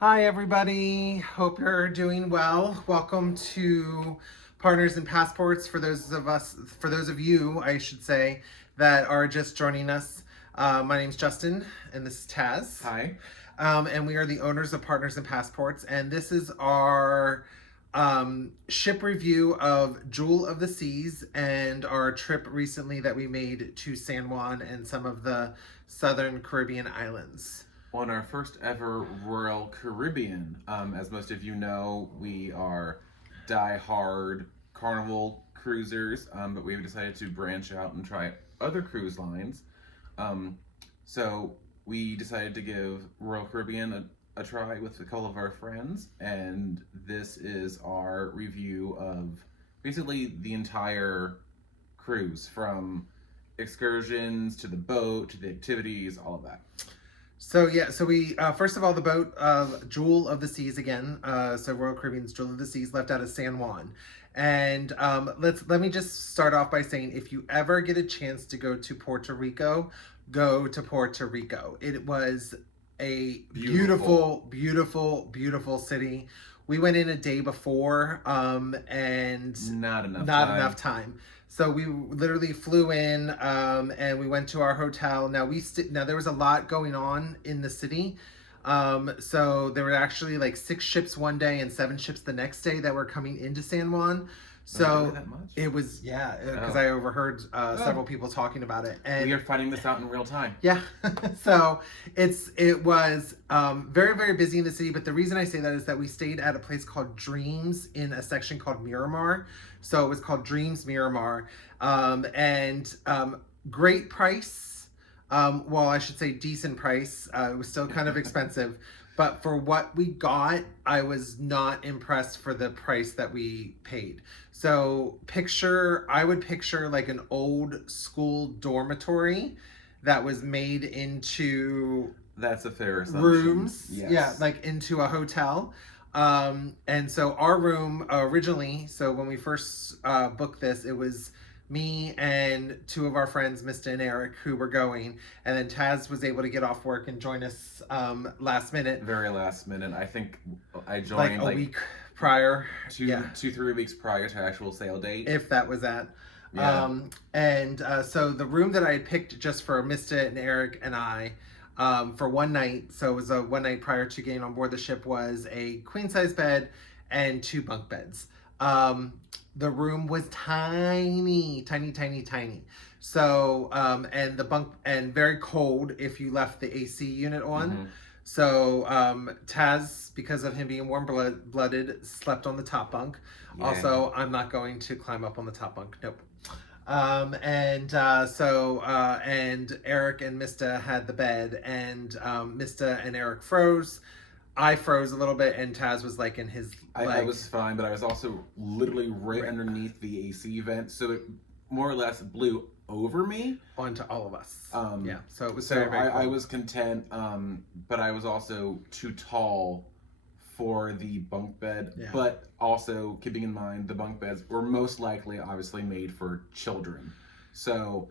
Hi, everybody. Hope you're doing well. Welcome to Partners and Passports. For those of you, I should say, that are just joining us. My name's Justin, and this is Taz. Hi. And we are the owners of Partners and Passports, and this is our ship review of Jewel of the Seas and our trip recently that we made to San Juan and some of the southern Caribbean islands. On our first ever Royal Caribbean, as most of you know, we are die-hard Carnival cruisers, but we've decided to branch out and try other cruise lines. Um, so we decided to give Royal Caribbean a try with a couple of our friends, and this is our review of basically the entire cruise, from excursions to the boat to the activities, all of that. So we first of all the boat Jewel of the Seas again. So Royal Caribbean's Jewel of the Seas left out of San Juan, and let me just start off by saying if you ever get a chance to go to Puerto Rico, go to Puerto Rico. It was a beautiful city. We went in a day before, and Not enough enough time. time. So we literally flew in, and we went to our hotel. Now there was a lot going on in the city. So there were actually like 6 ships one day and 7 ships the next day that were coming into San Juan. Was it really So that much? it was, yeah, because Oh. I overheard several people talking about it. And We are finding this out in real time. yeah, so it was very busy in the city. But the reason I say that is that we stayed at a place called Dreams in a section called Miramar. So it was called Dreams Miramar, and great price. Well, I should say decent price. It was still kind of expensive, but for what we got, I was not impressed for the price that we paid. So I would picture like an old school dormitory that was made into That's a fair assumption. rooms. Yes. Yeah, like into a hotel. And so our room originally, so when we first booked this, it was me and 2 of our friends, Mista and Eric, who were going, and then Taz was able to get off work and join us last minute, Very last minute. I think I like joined a week prior. two, Yeah. 3 weeks prior to actual sail date. If that was that. Yeah. And so the room that I had picked just for Mista and Eric and I, for one night, so it was a one night prior to getting on board the ship, was a queen size bed and 2 bunk beds. The room was tiny. So, and the bunk, and very cold if you left the AC unit on. Mhm. So, Taz, because of him being warm blooded, slept on the top bunk. Yeah. Also, I'm not going to climb up on the top bunk. Nope. And Eric and Mista had the bed, and Mista and Eric froze. I froze a little bit, and Taz was like in his I leg. was fine, but I was also literally right underneath the AC vent, so it more or less blew over me. Onto all of us. Um, Yeah, so it was So very I cool. was content, but I was also too tall for the bunk bed. Yeah. But also keeping in mind the bunk beds were most likely obviously made for children. So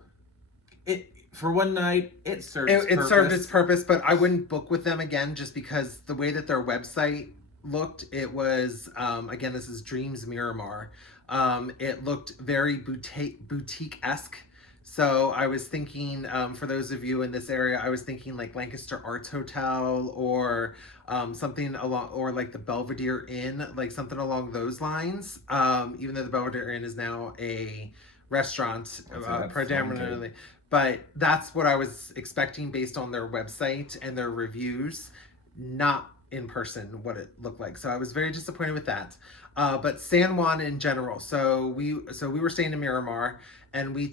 it for one night it served its It purpose. served its purpose, but I wouldn't book with them again just because the way that their website looked, it was again, this is Dreams Miramar. It looked very boutique-esque. So I was thinking, for those of you in this area, I was thinking like Lancaster Arts Hotel, or something along, or like the Belvedere Inn, like something along those lines. Even though the Belvedere Inn is now a restaurant, that's predominantly. But that's what I was expecting based on their website and their reviews, not in person what it looked like. So I was very disappointed with that. But San Juan in general. So we were staying in Miramar, and we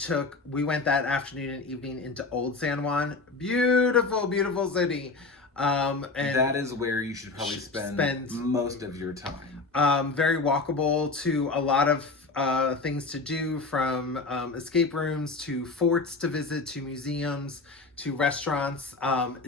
went that afternoon and evening into Old San Juan. Beautiful city. And that is where you should probably spend most of your time. Very walkable to a lot of things to do, from escape rooms to forts to visit to museums to restaurants.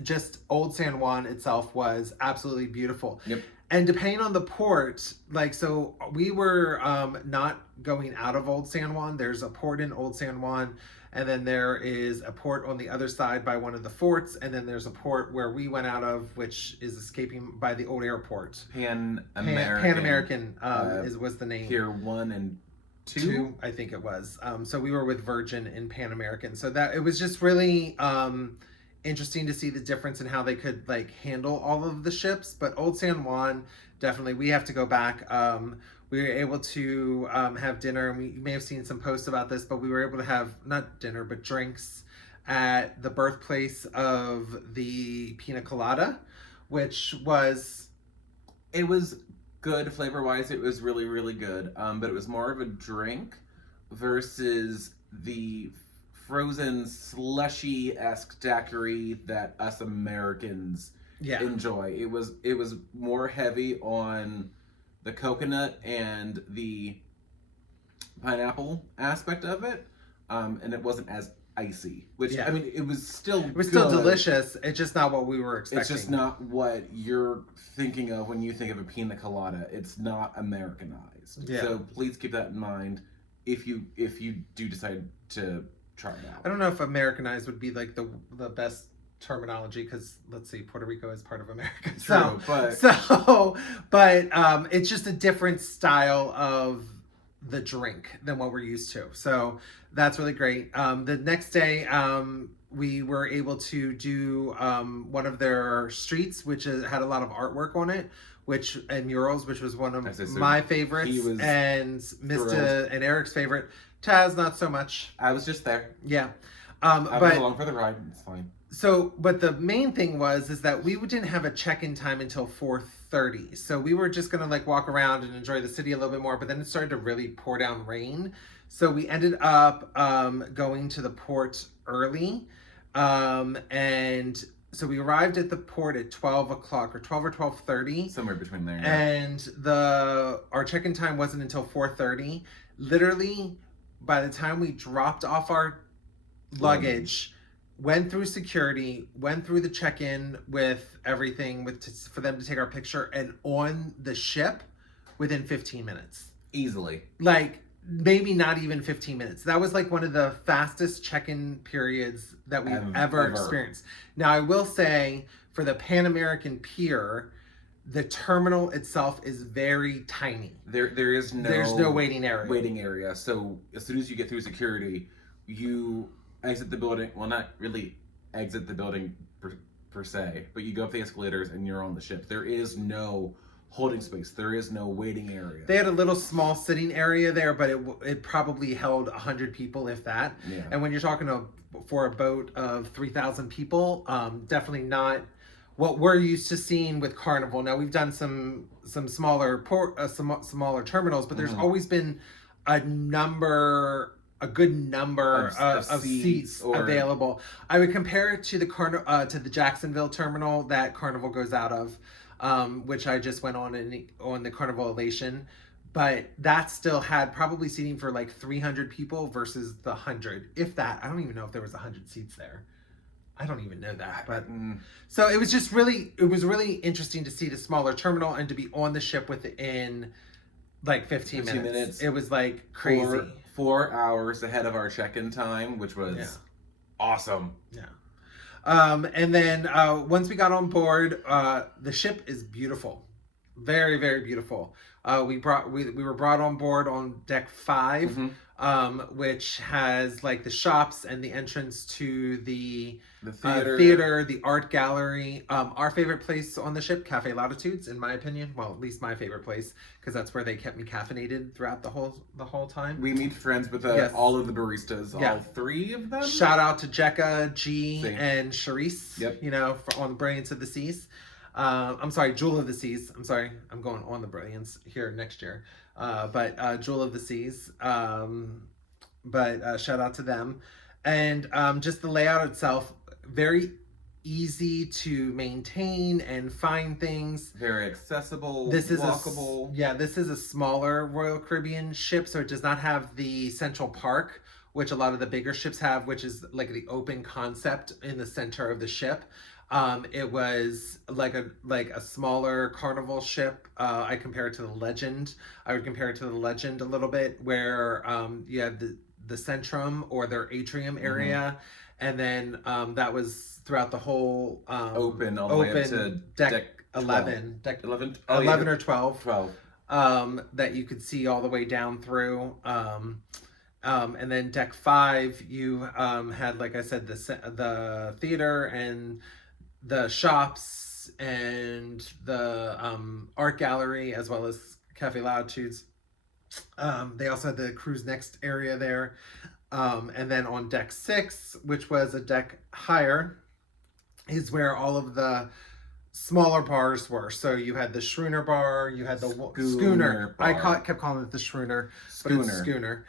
Just Old San Juan itself was absolutely beautiful. Yep. And depending on the port, like, so we were not going out of Old San Juan. There's a port in Old San Juan, and then there is a port on the other side by one of the forts, and then there's a port where we went out of, which is escaping by the old airport. Pan American was the name. Pier 1 and 2? 2, I think it was. So we were with Virgin in Pan American. So that it was just really interesting to see the difference in how they could like handle all of the ships. But Old San Juan, definitely, we have to go back. We were able to have dinner, and you may have seen some posts about this, but we were able to have not dinner but drinks at the birthplace of the pina colada, which was good flavor wise. It was really, really good. But it was more of a drink versus the frozen slushy-esque daiquiri that us Americans enjoy. It was more heavy on the coconut and the pineapple aspect of it, and it wasn't as icy. Which I mean, it was still still delicious. It's just not what we were expecting. It's just not what you're thinking of when you think of a pina colada. It's not Americanized. Yeah. So please keep that in mind if you do decide to try it out. I don't know if Americanized would be like the best terminology, because let's see, Puerto Rico is part of America. True, but it's just a different style of the drink than what we're used to. So that's really great. The next day, we were able to do one of their streets, which had a lot of artwork on it, and murals, which was one of my favorites, and Mista and Eric's favorite. Taz, not so much. I was just there. Yeah. I was along for the ride. It's fine. So, but the main thing is that we didn't have a check-in time until 4:30. So we were just gonna like walk around and enjoy the city a little bit more. But then it started to really pour down rain. So we ended up going to the port early, and so we arrived at the port at 12 o'clock or 12 or 12:30. Somewhere between there. Yeah. And our check-in time wasn't until 4:30. Literally, by the time we dropped off our luggage, went through security, went through the check-in with everything for them to take our picture, and on the ship within 15 minutes. Easily. Like, maybe not even 15 minutes. That was like one of the fastest check-in periods that we've ever experienced. Now, I will say, for the Pan American Pier, the terminal itself is very tiny. There's no waiting area. So as soon as you get through security, you exit the building. Well, not really exit the building per se, but you go up the escalators and you're on the ship. There is no holding space. There is no waiting area. They had a little small sitting area there, but it probably held 100 people, if that. Yeah. And when you're talking for a boat of 3,000 people, definitely not what we're used to seeing with Carnival. Now, we've done some smaller smaller terminals, but there's always been a good number of seats available. I would compare it to the Jacksonville terminal that Carnival goes out of, which I just went on the Carnival Elation, but that still had probably seating for like 300 people versus the 100, if that. I don't even know if there was 100 seats there. I don't even know that, but so it was just really interesting to see the smaller terminal and to be on the ship within like 15 minutes. It was like crazy. 4 hours ahead of our check-in time, which was awesome. Yeah. And then once we got on board, the ship is beautiful, very, very beautiful. We were brought on board on deck 5, which has like the shops and the entrance to the theater, the art gallery. Our favorite place on the ship, Cafe Latitudes, in my opinion. Well, at least my favorite place, because that's where they kept me caffeinated throughout the whole time. We meet friends with all of the baristas, all 3 of them. Shout out to Jekka, G, and Charisse. Yep. You know, on Brilliance of the Seas. I'm sorry, Jewel of the Seas. I'm sorry, I'm going on the Brilliance here next year. But Jewel of the Seas. But shout out to them. And just the layout itself, very easy to maintain and find things. Very accessible, this is walkable. This is a smaller Royal Caribbean ship, so it does not have the Central Park, which a lot of the bigger ships have, which is like the open concept in the center of the ship. It was like a smaller Carnival ship. I compare it to the Legend. I would compare it to the Legend a little bit, where you have the Centrum or their atrium area, and then that was throughout the whole Open all the way up to deck 12. 11, deck 11, 11 or 12, 12. that you could see all the way down through. And then deck 5, you had, like I said, the theater and the shops and the art gallery, as well as Cafe Latitudes. They also had the cruise next area there. And then on deck 6, which was a deck higher, is where all of the smaller bars were. So you had the Schooner bar, you had the Schooner. Bar. Kept calling it the Schooner, but Schooner. it's Schooner.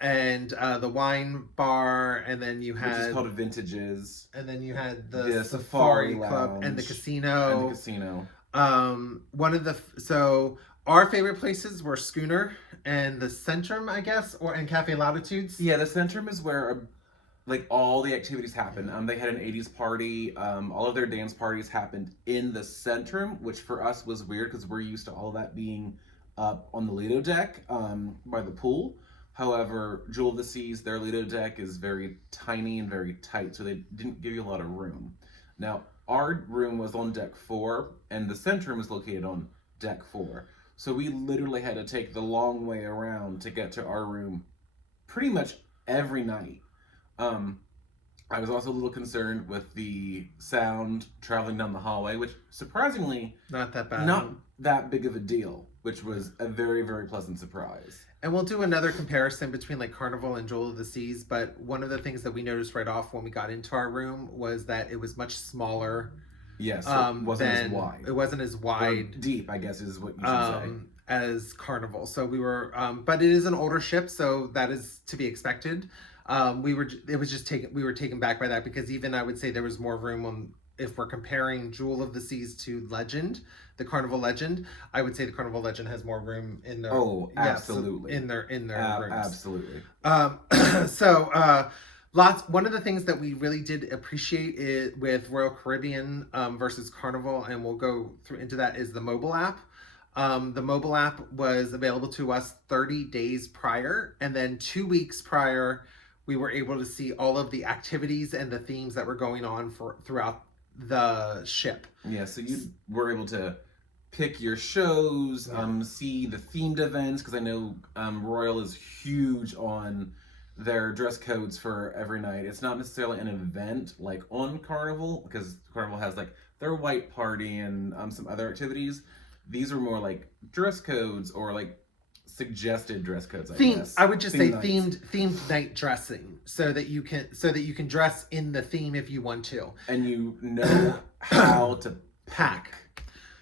And the wine bar, and then you had, which is called Vintages, and then you had the Safari Club Lounge and the casino. And the casino. So our favorite places were Schooner and the Centrum, I guess, and Cafe Latitudes. Yeah, the Centrum is where like all the activities happen. They had an 80s party. All of their dance parties happened in the Centrum, which for us was weird because we're used to all of that being up on the Lido deck by the pool. However, Jewel of the Seas, their Lido deck is very tiny and very tight, so they didn't give you a lot of room. Now, our room was on deck 4, and the Centrum is located on deck 4. So we literally had to take the long way around to get to our room pretty much every night. I was also a little concerned with the sound traveling down the hallway, which surprisingly, not that bad. Not that big of a deal, which was a very, very pleasant surprise. And we'll do another comparison between like Carnival and Jewel of the Seas, but one of the things that we noticed right off when we got into our room was that it was much smaller. Yes, it wasn't as wide. It wasn't as wide. Or deep, I guess, is what you should say. As Carnival. So we were, but it is an older ship, so that is to be expected. We were taken back by that, because even I would say there was more room on, if we're comparing Jewel of the Seas to Legend, the Carnival Legend, I would say the Carnival Legend has more room in their absolutely in their rooms. Absolutely. One of the things that we really did appreciate with Royal Caribbean versus Carnival, and we'll go into that, is the mobile app. The mobile app was available to us 30 days prior, and then 2 weeks prior, we were able to see all of the activities and the themes that were going on throughout the ship. Yeah, so you were able to pick your shows, see the themed events, because I know Royal is huge on their dress codes for every night. It's not necessarily an event like on Carnival, because Carnival has like their white party and some other activities. These are more like dress codes, or like suggested dress codes. I would just say themed night dressing, so that you can dress in the theme if you want to, and you know how to pack.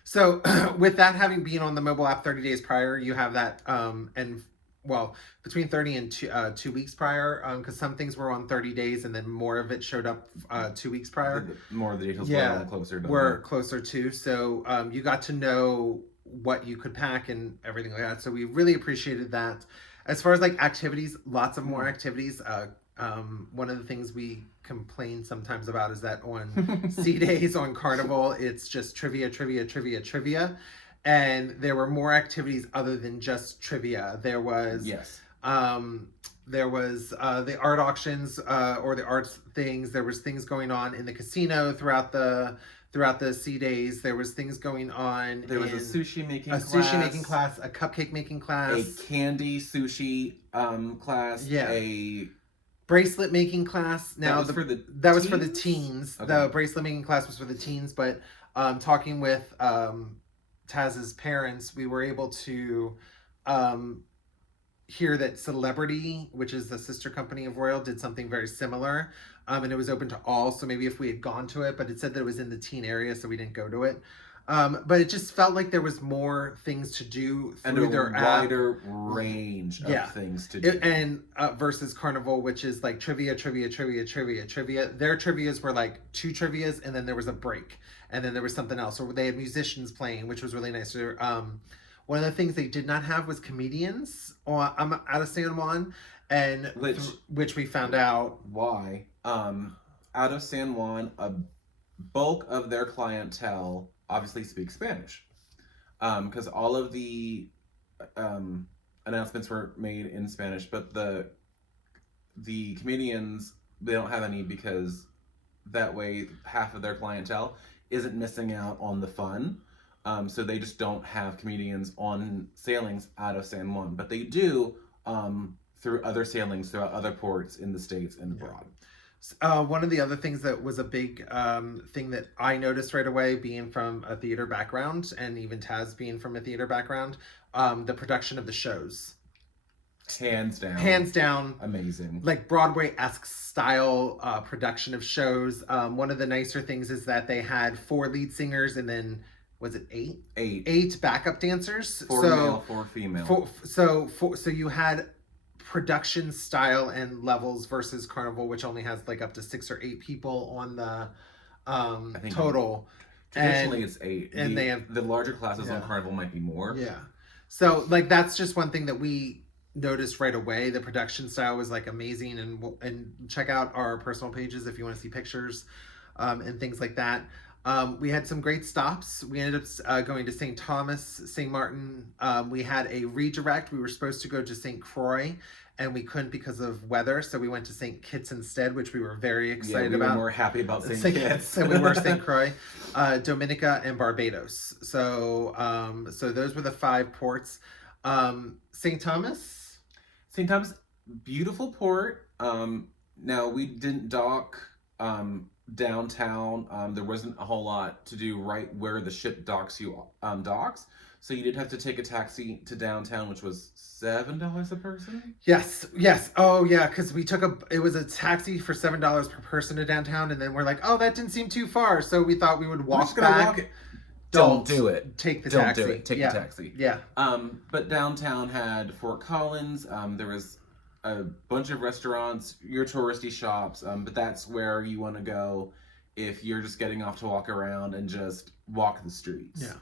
So with that having been on the mobile app 30 days prior, you have that, and well, between 30 and 2 weeks prior, because some things were on 30 days and then more of it showed up 2 weeks prior. More of the details were closer to. So you got to know what you could pack and everything like that. So we really appreciated that. As far as like activities, lots of more activities. One of the things we complain sometimes about is that on Sea Days on Carnival, it's just trivia. And there were more activities other than just trivia. There was the art auctions or the arts things. There was things going on in the casino throughout the Sea Days. There was things going on. There was a sushi making class, a cupcake making class, a candy sushi class, a bracelet making class. Now that was for the teens. Okay. The bracelet making class was for the teens, but talking with Taz's parents, we were able to hear that Celebrity, which is the sister company of Royal, did something very similar, and it was open to all. So maybe if we had gone to it, but it said that it was in the teen area, so we didn't go to it. But it just felt like there was more things to do through their wider range of things to do. And versus Carnival, which is like trivia. Their trivias were like 2 trivias, and then there was a break, and then there was something else. Or they had musicians playing, which was really nice. One of the things they did not have was comedians out of San Juan. and which we found out why. Out of San Juan, a bulk of their clientele obviously speaks Spanish, because all of the announcements were made in Spanish, but the comedians, they don't have any, because that way half of their clientele isn't missing out on the fun. So they just don't have comedians on sailings out of San Juan, but they do through other sailings throughout other ports in the States and abroad. One of the other things that was a big thing that I noticed right away, being from a theater background, and even Taz being from a theater background, the production of the shows. Hands down. Amazing. Like Broadway-esque style production of shows. One of the nicer things is that they had 4 lead singers, and then, was it 8? 8 backup dancers. 4 male, 4 female. So you had production style and levels versus Carnival, which only has like up to 6 or 8 people on the I think total. Traditionally, it's 8. And they have the larger classes on Carnival might be more. Yeah. So like that's just one thing that we noticed right away. The production style was like amazing, and check out our personal pages if you want to see pictures and things like that. We had some great stops. We ended up going to St. Thomas, St. Martin. We had a redirect. We were supposed to go to St. Croix, and we couldn't because of weather, so we went to St. Kitts instead, which we were very excited about. We were more happy about St. Kitts than we were St. Croix, Dominica, and Barbados. So those were the 5 ports. St. Thomas? St. Thomas, beautiful port. Now, we didn't dock downtown. There wasn't a whole lot to do right where the ship docks. So you did have to take a taxi to downtown, which was $7 a person. Yes. Oh yeah, because it was a taxi for $7 per person to downtown, and then we're like, oh, that didn't seem too far, so we thought we would walk back. Don't do it. Take the taxi. Don't do it. Take the taxi. Yeah. But downtown had Fort Collins. There was a bunch of restaurants, your touristy shops, but that's where you want to go if you're just getting off to walk around and just walk the streets. Yeah.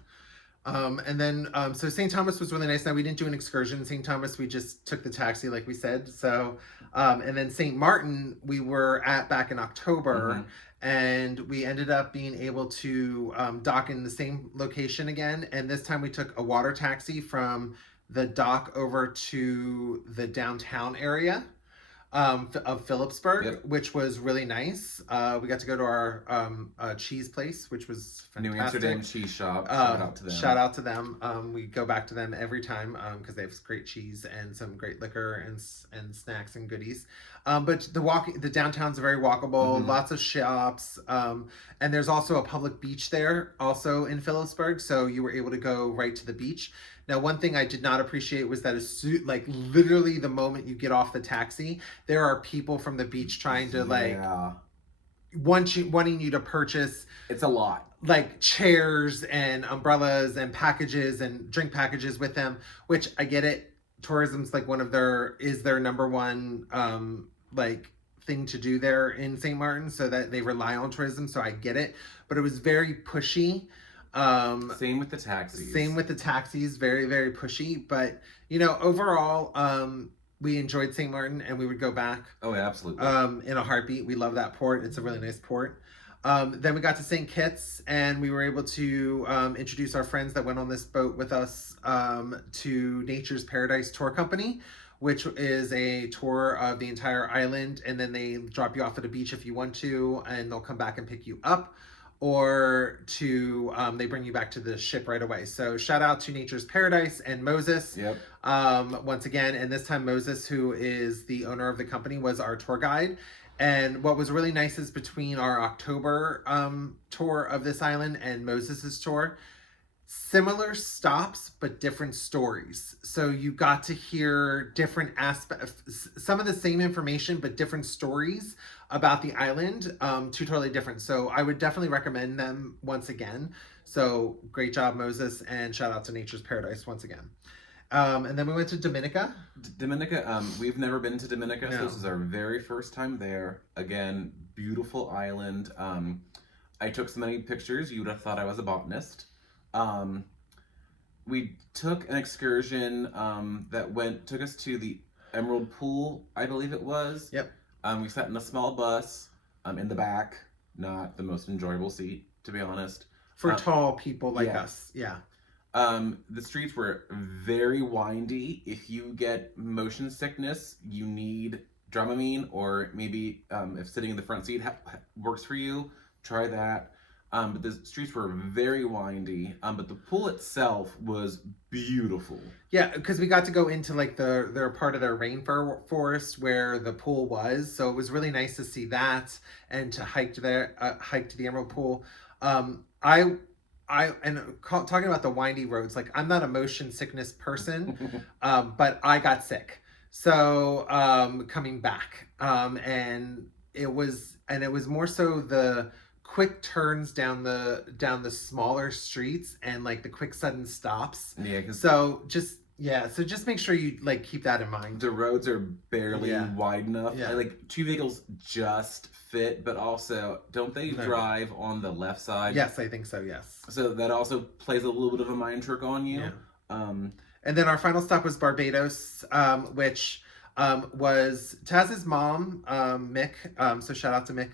And then, so St. Thomas was really nice. Now, we didn't do an excursion in St. Thomas. We just took the taxi, like we said. So, and then St. Martin, we were at back in October, and we ended up being able to dock in the same location again. And this time we took a water taxi from the dock over to the downtown area of Phillipsburg, which was really nice. We got to go to our cheese place, which was fantastic. New Amsterdam Cheese Shop. Shout out to them. Shout out to them. We go back to them every time because they have great cheese and some great liquor and snacks and goodies. But the downtown's very walkable, lots of shops, and there's also a public beach there, also in Phillipsburg, so you were able to go right to the beach. Now, one thing I did not appreciate was that like literally the moment you get off the taxi, there are people from the beach trying to wanting you to purchase. It's a lot. Like chairs and umbrellas and packages and drink packages with them, which I get it. Tourism's like their number one thing to do there in St. Martin, so that they rely on tourism. So I get it, but it was very pushy. Same with the taxis. Very, very pushy. But, overall, we enjoyed St. Martin and we would go back. Oh, absolutely. In a heartbeat. We love that port. It's a really nice port. Then we got to St. Kitts, and we were able to introduce our friends that went on this boat with us to Nature's Paradise Tour Company, which is a tour of the entire island. And then they drop you off at a beach if you want to, and they'll come back and pick you up. Or they bring you back to the ship right away. So shout out to Nature's Paradise and Moses. Yep. Once again, and this time Moses, who is the owner of the company, was our tour guide. And what was really nice is between our October tour of this island and Moses's tour, similar stops but different stories. So you got to hear different aspects, some of the same information but different stories about the island, 2 totally different. So I would definitely recommend them once again. So great job, Moses, and shout out to Nature's Paradise once again. And then we went to Dominica. We've never been to Dominica, so this is our very first time there. Again, beautiful island. I took so many pictures, you would have thought I was a botanist. We took an excursion that took us to the Emerald Pool, I believe it was. Yep. We sat in a small bus, in the back, not the most enjoyable seat, to be honest. For Uh, tall people like yeah. us. Yeah. The streets were very windy. If you get motion sickness, you need Dramamine, or maybe if sitting in the front seat works for you, try that. But the streets were very windy. But the pool itself was beautiful. Yeah, because we got to go into like their part of their rainforest where the pool was, so it was really nice to see that and to hike to the Emerald Pool. I talking about the windy roads, like I'm not a motion sickness person, but I got sick. So coming back, and it was more so the quick turns down the smaller streets and like the quick sudden stops. Yeah, because So just make sure you like keep that in mind. the roads are barely Yeah. wide enough. Yeah. Like two vehicles just fit, but also don't they No. drive on the left side? Yes, I think so. Yes. So that also plays a little bit of a mind trick on you. Yeah. Um, And then our final stop was Barbados, which was Taz's mom, Mick. So shout out to Mick.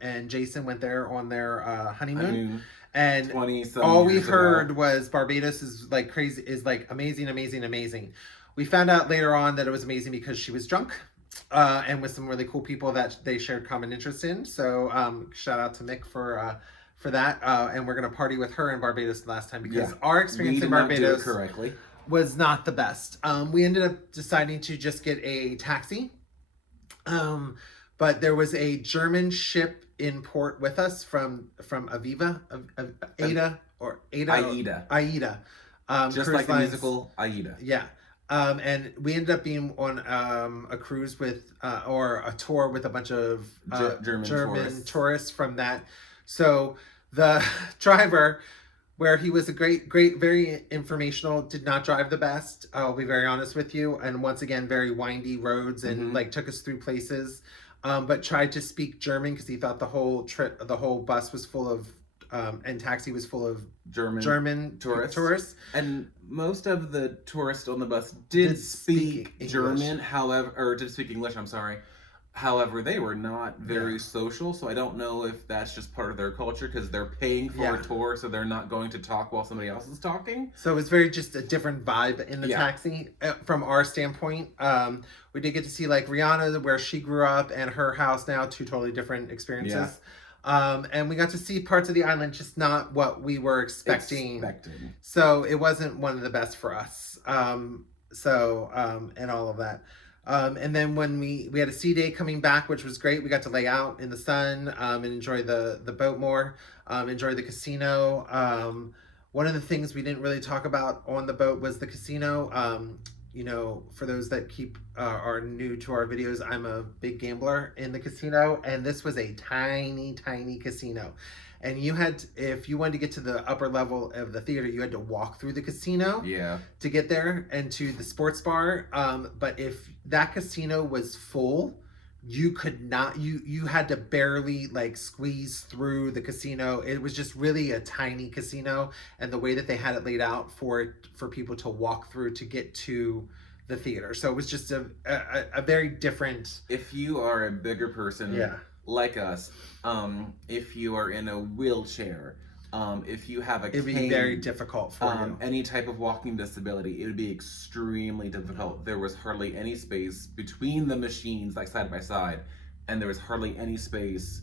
And Jason went there on their honeymoon. I mean, And 20 some all we years ago. heard was Barbados is like crazy, is like amazing, amazing, amazing. We found out later on that it was amazing because she was drunk, and with some really cool people that they shared common interest in. So shout out to Mick for that. And we're gonna party with her in Barbados last time because Yeah. our We experience did in not do it Barbados correctly. was not the best. We ended up deciding to just get a taxi. But there was a German ship in port with us from Aviva, Ada or Ada, Aida. Aida. Just Cruise like the Lines. musical Aida. Yeah. And we ended up being on a cruise with or a tour with a bunch of German tourists from that. So the driver, where he was a great, very informational, did not drive the best. I'll be very honest with you. And once again, very windy roads and Mhm. like took us through places, but tried to speak German because he thought the whole bus was full of, and taxi was full of German tourists. And most of the tourists on the bus did speak English. German, however, or did speak English, I'm sorry. However, they were not very Yeah. social, so I don't know if that's just part of their culture because they're paying for Yeah. a tour, so they're not going to talk while somebody else is talking. So it was very just a different vibe in the Yeah. taxi from our standpoint. We did get to see like Rihanna, where she grew up, and her house now, two totally different experiences. And we got to see parts of the island, just not what we were expecting. So it wasn't one of the best for us. And all of that. And then when we had a sea day coming back, which was great, we got to lay out in the sun and enjoy the boat more, enjoy the casino. One of the things we didn't really talk about on the boat was the casino. You know, for those that are new to our videos, I'm a big gambler in the casino, and this was a tiny, tiny casino. And if you wanted to get to the upper level of the theater, you had to walk through the casino Yeah. to get there and to the sports bar. But if that casino was full, you could not, you had to barely like squeeze through the casino. It was just really a tiny casino, and the way that they had it laid out for people to walk through to get to the theater. So it was just a very different. If you are a bigger person Yeah. like us, if you are in a wheelchair, if you have a It'd be cane, very difficult for you. any type of walking disability, it would be extremely difficult. There was hardly any space between the machines, like side by side, and there was hardly any space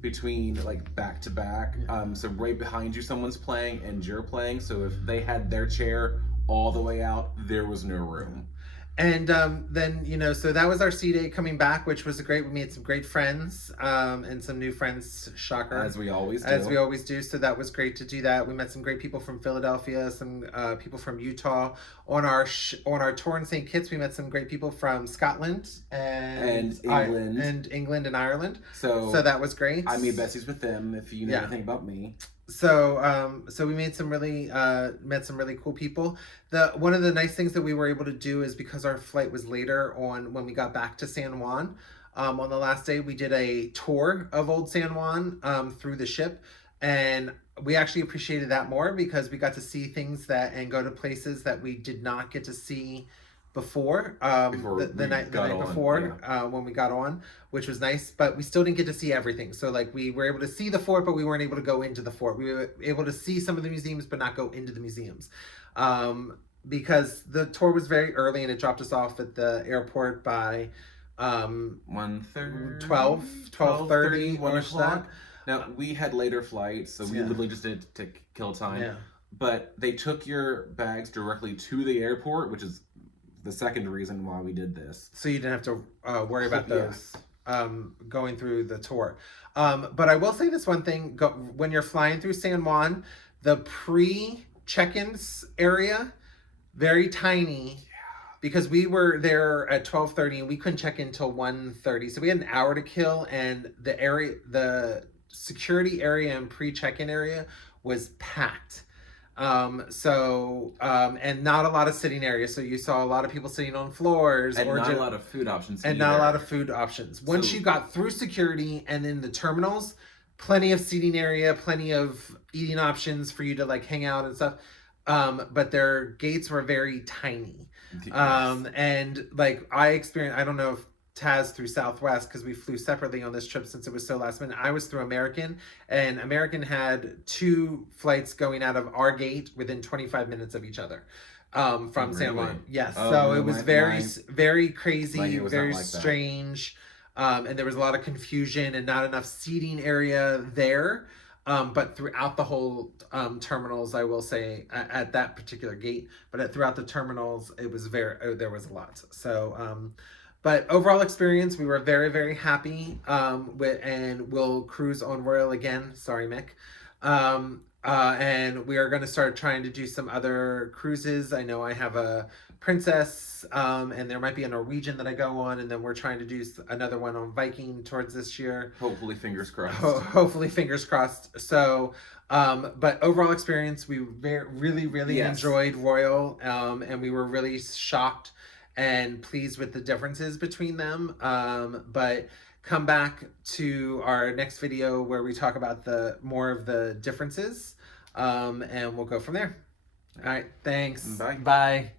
between like back to back. So right behind you, someone's playing and you're playing. So if they had their chair all the way out, there was no room. And then, you know, so that was our sea day coming back, which was great. We made some great friends and some new friends, shocker. As we always do. As we always do. So that was great to do that. We met some great people from Philadelphia, some people from Utah. On our tour in St. Kitts, we met some great people from Scotland and England and Ireland. So that was great. I made besties with them, if you know anything about me. So we made some really met some really cool people. One of the nice things that we were able to do is, because our flight was later on when we got back to San Juan, on the last day we did a tour of Old San Juan through the ship, and we actually appreciated that more because we got to see things and go to places that we did not get to see before, Before the we night got on, before, when we got on, which was nice, but we still didn't get to see everything. So like we were able to see the fort, but we weren't able to go into the fort. We were able to see some of the museums, but not go into the museums. Because the tour was very early and it dropped us off at the airport by 1:30, 12:30 1 or o'clock. Now we had later flights, so we Yeah. literally just did it to kill time. Yeah. But they took your bags directly to the airport, which is the second reason why we did this. So you didn't have to worry about Yeah. those going through the tour. But I will say this one thing: when you're flying through San Juan, the pre-check-ins area, very tiny. Because we were there at 12:30 and we couldn't check in until 1:30, so we had an hour to kill, and the security area and pre-check-in area was packed. And not a lot of sitting areas, so you saw a lot of people sitting on floors, And or not just, a lot of food options. and either. not a lot of food options. Once So- you got through security and in the terminals, plenty of seating area, plenty of eating options for you to like hang out and stuff. But their gates were very tiny. Yes. And like I experienced, I don't know if Taz through Southwest, because we flew separately on this trip since it was so last minute. I was through American, and American had 2 flights going out of our gate within 25 minutes of each other. From San Really? Juan. Yes. Oh, So no, it was my- very, my- very my crazy, gate was not very like that. strange. And there was a lot of confusion and not enough seating area there. But throughout the whole terminals, I will say at that particular gate, but throughout the terminals, it was there was a lot. So, but overall experience, we were very, very happy. And we'll cruise on Royal again. Sorry, Mick. And we are going to start trying to do some other cruises. I know I have a Princess, and there might be a Norwegian that I go on, and then we're trying to do another one on Viking towards this year. Hopefully, fingers crossed. Hopefully, fingers crossed. So, but overall experience, we really Yes. enjoyed Royal, and we were really shocked and pleased with the differences between them. But come back to our next video where we talk about more of the differences, and we'll go from there. All right, thanks. Bye. Bye.